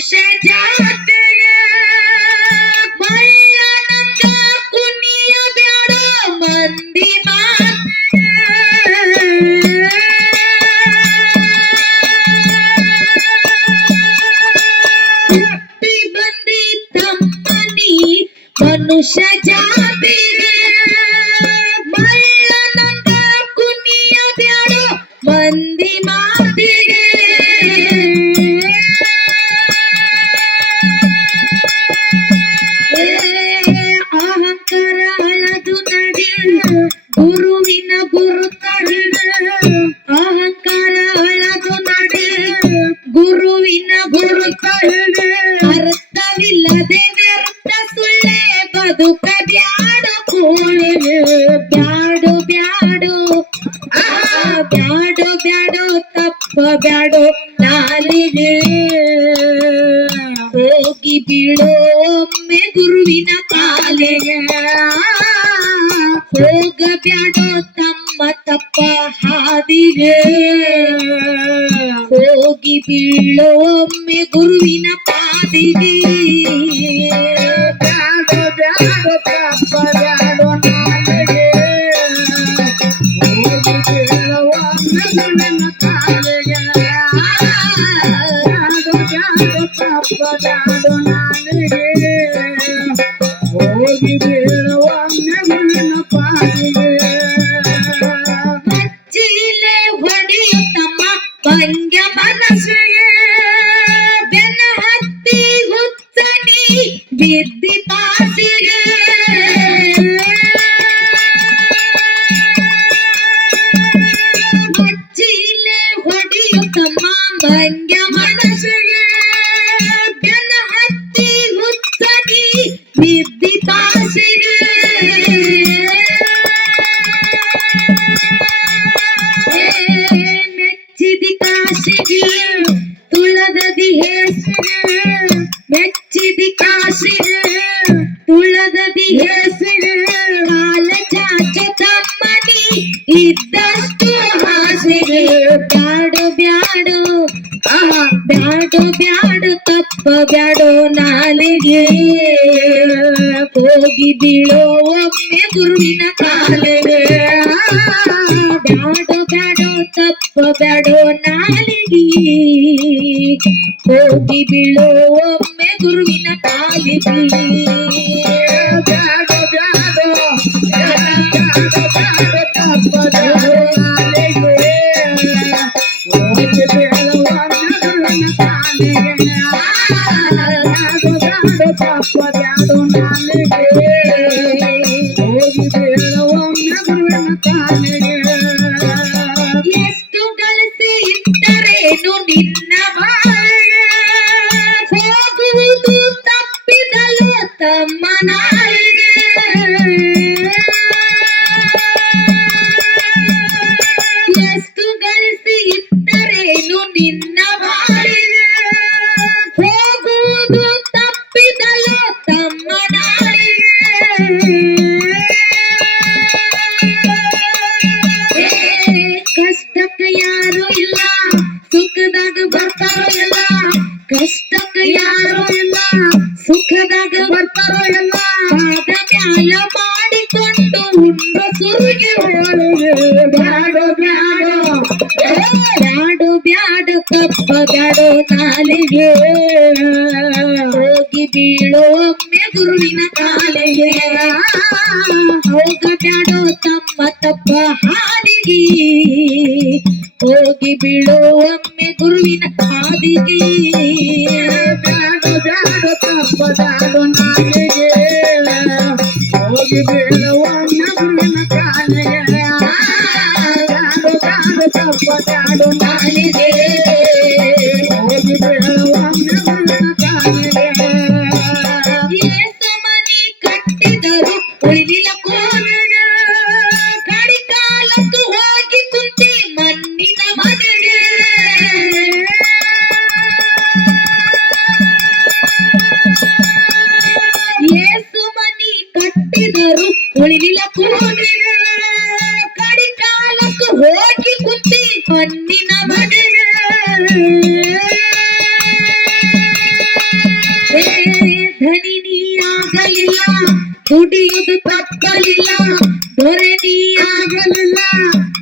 ಮನುಷ್ಯ ಜಾತಿಗೆ ಮಳ್ಳನಂಗ ಕುಣಿಯ ಬ್ಯಾಡ ಮಂದಿ ಹುಟ್ಟಿ ಬಂದಿ ತಮ್ಮನಿ ಮನುಷ್ಯ ಜಾತಿಗೆ ಮಳ್ಳನಂಗ ಕುಣಿಯ ಬ್ಯಾಡ ಮಂದಿ ಮಾತಿಗೆ ಅಹಂಕಾರ ಅಳದು ನಡಿ ಗುರುವಿನ ಗುರುತ ಅಹಂಕಾರ ಅಳದು ನಡಿ ಗುರುವಿನ ಗುರುತ ಅರ್ಥವಿಲ್ಲದೆ ವ್ಯರ್ಥ ಸುಳ್ಳೆ ಬದುಕ ಬ್ಯಾಡು ಕೋಳೆ ಬ್ಯಾಡು ಬ್ಯಾಡು ಬ್ಯಾಡು ಬ್ಯಾಡು ತಪ್ಪ ಬ್ಯಾಡು ನಾಲಿಗೆ ಹೋಗಿ ಬೀಳೋ ಒಮ್ಮೆ ಗುರುವಿನ ಕಾಲಿಗೆ ಹೋಗ ಬ್ಯಾಡೋ ತಮ್ಮ ತಪ್ಪ ಹಾದಿಗೆ ಹೋಗಿ ಬೀಳೋ ಒಮ್ಮೆ ಗುರುವಿನ ಪಾದಿಗೆ ಬ್ಯಾಡೋ ಬ್ಯಾಡೋ ತಪ್ಪ ಬ್ಯಾಡೋ ನಾಲಿಗೆ ಹೋಗಿ ಬೀಳೋ ಒಮ್ಮೆ ಗುರುವಿನ ಕಾಲಿಗೆ ಬ್ಯಾಡೋ ಬ್ಯಾಡೋ ತಪ್ಪ ಬ್ಯಾಡೋ ನಾಲಿಗೆ ಹೋಗಿ ಬೀಳುವ ಗುರುವಿನ ಪಾದಿಗೆ ಮಚ್ಚಿಲೆ ಹೊಡೆಯುತ್ತಮ್ಮ ಭಂಗ ಮನಸ್ಸಿಗೆ ಬೆನ್ನ ಹತ್ತಿ ಹುಚ್ಚನಿ ಬಿದ್ದಿ ಪಾಸಿಗೆ ಮಚ್ಚಿಲೆ ಹೊಡೆಯುತ್ತಮ್ಮ ಭಂಗ ಮನಸ್ಸಿಗೆ ಬೆನ್ನ ಹತ್ತಿ ಹುಚ್ಚನಿ ಬಿದ್ದಿ ಪಾಸಿಗೆ ಮೆಚ್ಚಿದಿ ಕಾಶಿಗೆ ತುಳದದಿ ಹೆಸರು ಮೆಚ್ಚಿದಿ ಕಾಶಿಗೆ ತುಳದದಿ ಹೆಸರು ಕಾಲ ಚಾಚು ತಮ್ಮನಿ ಇದ್ದಷ್ಟು ಹಾಸಿಗೆ ಬ್ಯಾಡು ಬ್ಯಾಡು ಬ್ಯಾಡು ಬ್ಯಾಡು ತಪ್ಪ ಬ್ಯಾಡು ನಾಲಿಗೆ ಹೋಗಿ ಬೀಳೋ ಒಮ್ಮೆ ಗುರುವಿನ ಕಾಲಿಗೆ ಬ್ಯಾಡು ಬ್ಯಾಡು ತಪ್ಪ ಬ್ಯಾಡು ನಾಲಿಗೆ ಹೋಗಿ ಬೀಳೋ ಒಮ್ಮೆ ಗುರುವಿನ ಕಾಲಿಗೆ ಬ್ಯಾಡು ಬ್ಯಾಡು ಬ್ಯಾಡು ಬ್ಯಾಡು ತಪ್ಪ ಬ್ಯಾಡು ನಾಲಿಗೆ ಹೋಗಿ ಬೀಳೋ ಒಮ್ಮೆ ಗುರುವಿನ ಕಾಲಿಗೆ ಬ್ಯಾಡು ಬ್ಯಾಡು ತಪ್ಪ ಬ್ಯಾಡು ನಾಲಿಗೆ ಹೋಗಿ ಬೀಳೋ ಒಮ್ಮೆ ಗುರುವಿನ ಕಾಲಿಗೆ ಎಷ್ಟು ಗಳಿಸಿ ಇಟ್ಟರೇನು ನಿನ್ನ ಬಾಳಿಗೆ ಹೋಗುವುದು ತಪ್ಪಿದಲು ತಮ್ಮ ನಾಳಿಗೆ ಎಷ್ಟು ಗಳಿಸಿ ಇಟ್ಟರೇನು ನಿನ್ನ ಬಾಳಿಗೆ ಹೋಗುವುದು ತಪ್ಪಿದಲು ತಮ್ಮ ನಾಳಿಗೆ ಕಷ್ಟಕ್ಕೆ ಯಾರು ಇಲ್ಲ ಸುಖದಾಗ ಬರ್ತಾರೋ ಎಲ್ಲ ಕಷ್ಟಕ್ಕೆ ಯಾರು ಇಲ್ಲ ಸುಖದಾಗ ಬರ್ತಾರೋ ಎಲ್ಲ ಪಾದ ಮ್ಯಾಲ ಮಾಡಿಕೊಂಡು ಉಂಡ ಸುರುಗಿ ಒಳಗೆ ಬ್ಯಾಡು ಬ್ಯಾಡು ಬ್ಯಾಡು ಬ್ಯಾಡು ತಪ್ಪ ಬ್ಯಾಡು ನಾಲಿಗೆ ಹೋಗಿ ಬೀಳೋ ಒಮ್ಮೆ ಗುರುವಿನ ಕಾಲಿಗೆ ಹೋಗ ಬ್ಯಾಡೋ ತಮ್ಮ ತಪ್ಪ ಹಾದಿಗೆ ಹೋಗಿ ಬೀಳೋ ಒಮ್ಮೆ ಗುರುವಿನ ಹಾದಿಗೆ ಬ್ಯಾಡು ಬ್ಯಾಡು ತಪ್ಪ ಬ್ಯಾಡು ನಾಲಿಗೆ ಹೋಗಿ ಬೀಳೋ ಒಮ್ಮೆ ಗುರುವಿನ ಕಾಲಿಗೆ ಬ್ಯಾಡು ಬ್ಯಾಡು ತಪ್ಪ ಬ್ಯಾಡು ನಾಲಿಗೆ ಹೋಗಿ ಬೀಳೋ ಒಮ್ಮೆ ಗುರುವಿನ ಕಾಲಿಗೆ ಏಸು ಮನಿ ಕಟ್ಟಿದರು ಉಳಿಲಿಲ್ಲ ಕೋಲಿಗೆ ಕಡಿ ಕಾಲಕ್ಕೂ ಹೋಗಿ ಕುಂತಿ ಮಣ್ಣಿನ ಮನೆಗೆ ಏಸು ಮನಿ ಕಟ್ಟಿದರು ಉಳಿಲಿಲ್ಲ ಕೋಲಿಗೆ ಕಡಿ ಕಾಲಕ್ಕೂ ಹೋಗಿ ಕುಂತಿ ಮಣ್ಣಿನ ಮನೆಗೆ ದುಡಿಯುವುದು ತಪ್ಪಲಿಲ್ಲ ದೊರೆ ನೀ ಆಗಲಿಲ್ಲ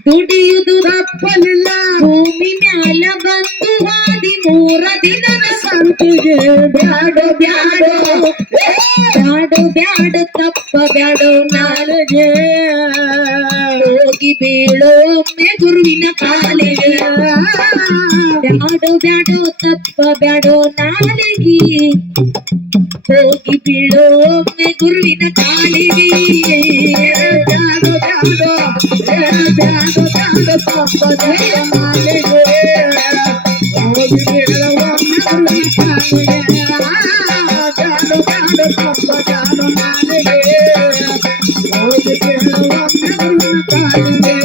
ದುಡಿಯುವುದು ತಪ್ಪಲಿಲ್ಲ ಭೂಮಿ ಮ್ಯಾಲ ಬಂದು ಹಾದಿ 3 ದಿನದ ಸಂತಿಗೆ ಬ್ಯಾಡೋ ಬ್ಯಾಡೋ ಬ್ಯಾಡು ಬ್ಯಾಡು ತಪ್ಪ ಬ್ಯಾಡೋ ನಾಳೆಗೆ ಹೋಗಿ ಬೀಳೋ ಒಮ್ಮೆ ಗುರುವಿನ ಕಾಲಿಗೆ ಬ್ಯಾಡು ಬ್ಯಾಡೋ ತಪ್ಪ ಬ್ಯಾಡೋ ನಾಲಿಗೆ ಹೋಗಿ ಬೀಳೋ ಒಮ್ಮೆ ಗುರುವಿನ ಕಾಲಿಗೆ ಬ್ಯಾಡೋ ಬ್ಯಾಡೋ ಬ್ಯಾಡೋ ಬ್ಯಾಡೋ ತಪ್ಪದ ನಾಳೆಗೆ ಹೋಗಿ ಬೀಳುವ ಗುರುವಿನ ಕಾಲಿಗೆ ಬ್ಯಾಡೋ ಬ್ಯಾಡೋ ತಪ್ಪದ ನಾಳೆಗೆ ಹೋಗಿ ಬೀಳುವ ಗುರುವಿನ ಕಾಲಿಗೆ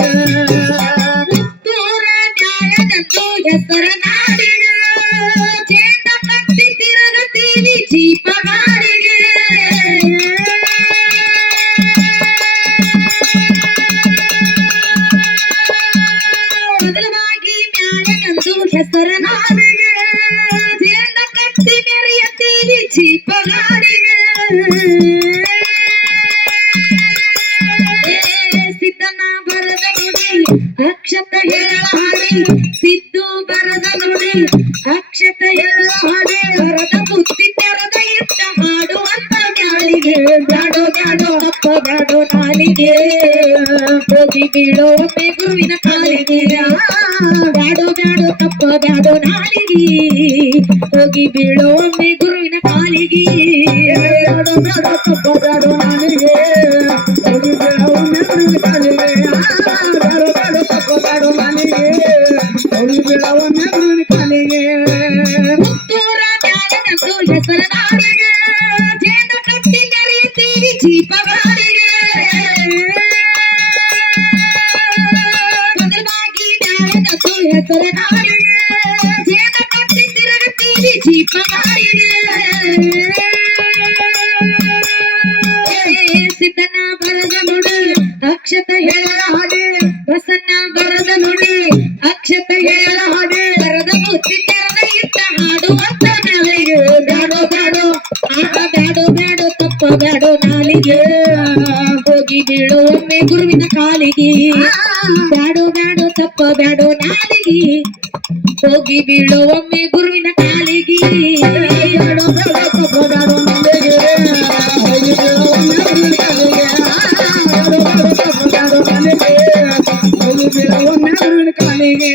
ಮುತ್ತೂರ ನ್ಯಾಯನಂದು ಹೆಸರ ನಾಡಿಗ ಚೇತ ಕಟ್ಟಿ ತಿರುಗತೀವಿ ಜೀಪ ಗಾಡಿಗೆ ಮೊದಲವಾಗಿ ನ್ಯಾಯನಂದು ಹೆಸರ ನಾಡಿಗೆ ಚೇತ ಕಟ್ಟಿ ಮೆರೆಯತೀವಿ ಜೀಪ ಗಾಡಿಗೆ ಸಿದ್ಧನ ಬರದ ನುಡಿ ಅಕ್ಷತ ಹೇಳ ಹಾಡಿ ಸಿದ್ದು ಬರದ ನುಡಿ ಅಕ್ಷತ ಹೇಳ ಹಾಡಿ ಬರದ ಬುದ್ಧಿ ತೆರೆದ ಇಟ್ಟ ಹಾಡುವಂತ ಗಾಳಿಗೆ ಬ್ಯಾಡೋ ಬ್ಯಾಡೋ ತಪ್ಪ ಬ್ಯಾಡೋ ನಾಲಿಗೆ ಹೋಗಿ ಬೀಳೋ ಒಮ್ಮೆ ಗುರುವಿನ ಕಾಲಿಗೆ ಬ್ಯಾಡೋ ಬ್ಯಾಡೋ ತಪ್ಪ ಬ್ಯಾಡೋ ನಾಲಿಗೆ ಹೋಗಿ ಬೀಳೋ ಒಮ್ಮೆ ಗುರುವಿನ ಕಾಲಿಗೆ ಬ್ಯಾಡೋ ಬ್ಯಾಡೋ ತಪ್ಪ ಬ್ಯಾಡೋ ನಾಳೆಗೆ ಹೋಗಿ ಬೀಳುವ ಗುರುವಿನ ಕಾಲಿಗೆ ಬ್ಯಾಡೋ ಬ್ಯಾಡೋ ತಪ್ಪ ಬ್ಯಾಡೋ ನಾಳೆಗೆ ಹೋಗಿ ಬೀಳುವ ಗುರುವಿನ ಕಾಲಿಗೆ ಮುತ್ತೂರ ನ್ಯಾಯನಂದು ಹೆಸರ ನಾಡಿಗೆ ಚೇತ ಕಟ್ಟಿ ಮೆರೆಯುತ್ತೀವಿ ಜೀಪ ಗಾಡಿಗೆ ಮೊದಲವಾಗಿ ನ್ಯಾಯನಂದು ಹೆಸರ ನಾಡಿಗೆ ಚೇತ ಕಟ್ಟಿ ತಿರುಗುತ್ತೀವಿ ಜೀಪ ಗಾಡಿಗೆ ಸಿದ್ಧನ ಬರದ ನುಡಿ ಅಕ್ಷತ ಹೇಳ ಹಾಗೆ ಬಸನ್ನ ಬರದ ನುಡಿ ಅಕ್ಷತ ಹೇಳ ಹಾಗೆ ಬರದ ಬುದ್ಧಿ ತೆರೆದ ಇಟ್ಟ ಹಾಡುವಂತ ನಾಲಿಗೆ ಬ್ಯಾಡೋ ಬ್ಯಾಡೋ ಬ್ಯಾಡೋ ಬ್ಯಾಡೋ ತಪ್ಪ ಬ್ಯಾಡೋ ನಾಲಿಗೆ ಹೋಗಿ ಬೀಳೋ ಒಮ್ಮೆ ಗುರುವಿನ ಕಾಲಿಗೆ ಬ್ಯಾಡೋ ಬ್ಯಾಡೋ ತಪ್ಪ ಬ್ಯಾಡೋ ನಾಲಿಗೆ ಹೋಗಿ ಬೀಳೋ ಒಮ್ಮೆ ಗುರುವಿನ ಕಾಲಿಗೆ ಬ್ಯಾಡೋ ಬ್ಯಾಡೋ ತಪ್ಪ ಬ್ಯಾಡೋ ನಾಳೆಗೆ ಹೋಗಿ ಬೀಳುವ ಗುರುವಿನ ಕಾಲಿಗೆ ಬ್ಯಾಡೋ ಬ್ಯಾಡೋ ತಪ್ಪ ಬ್ಯಾಡೋ ನಾಳೆಗೆ ಹೋಗಿ ಬೀಳುವ ಗುರುವಿನ ಕಾಲಿಗೆ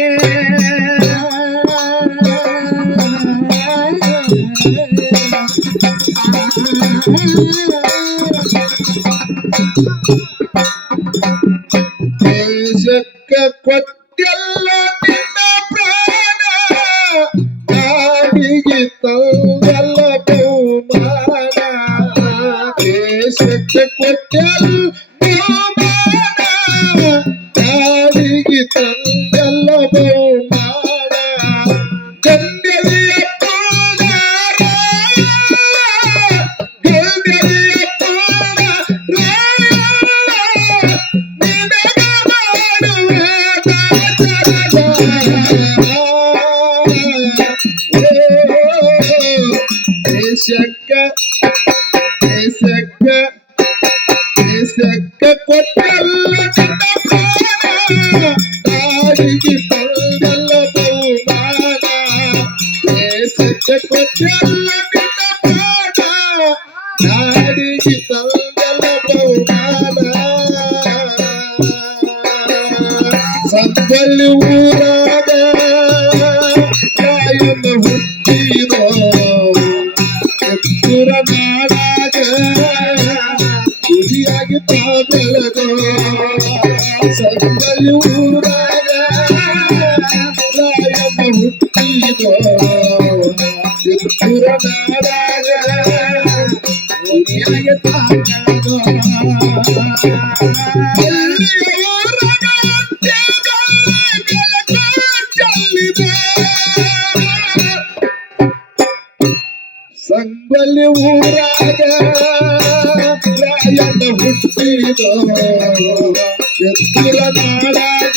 ದೇಶಕ್ಕೆ ಕೊಟ್ಟೆಲ್ಲ ನಿನ್ನ ಪ್ರಾಣ ನಾಡಿಗೆ ತಂದೆಲ್ಲ ಬಹುಮಾನ ದೇಶಕ್ಕೆ ಕೊಟ್ಟೆಲ್ಲ ಬಹುಮಾನ ನಾಡಿಗೆ ತಂದೆಲ್ಲ ಬಹುಮಾನ ಗಂಗೆಯ ಪೂಜಾರ ಗಂಗೆಯ ಪೂಜಾರ ದೇಶಕ್ಕೆ ದೇಶಕ್ಕೆ ದೇಶಕ್ಕೆ ಕೊಟ್ಟಲ್ಲ ನಾಡಿಗೆ ತಂದಲ್ಲ ಬಹುಮಾನ ದೇಶಕ್ಕೆ ಕೊಟ್ಟಲ್ಲ ನಾಡಿಗೆ ತಂದಲ್ಲ ಬಹುಮಾನ ಸಂಬಳ್ಳಿ ಊರಾಗ ಕಾಯನ ಹುಟ್ಟಿರೋ ಎತ್ತುರ ನಾಡಾಗ ಗುರಿಯಾಗಿ ಬೆಳೆದೋ ಸಂಬಳ್ಳಿ ಊರಾಗ ಕಾಯನ ಹುಟ್ಟಿರೋ ಎತ್ತುರ ನಾಡಾಗ ಗುರಿಯಾಗಿ ಬೆಳೆದೋ ಸಂಬಲಿ ಊರಾಗ ರಾಯನ ಹುಟ್ಟಿದೋ ಎತ್ತುರ ನಾಡಾಗ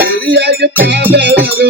ಹಿರಿಯಾಗಿ ಬೆಳೆದೋ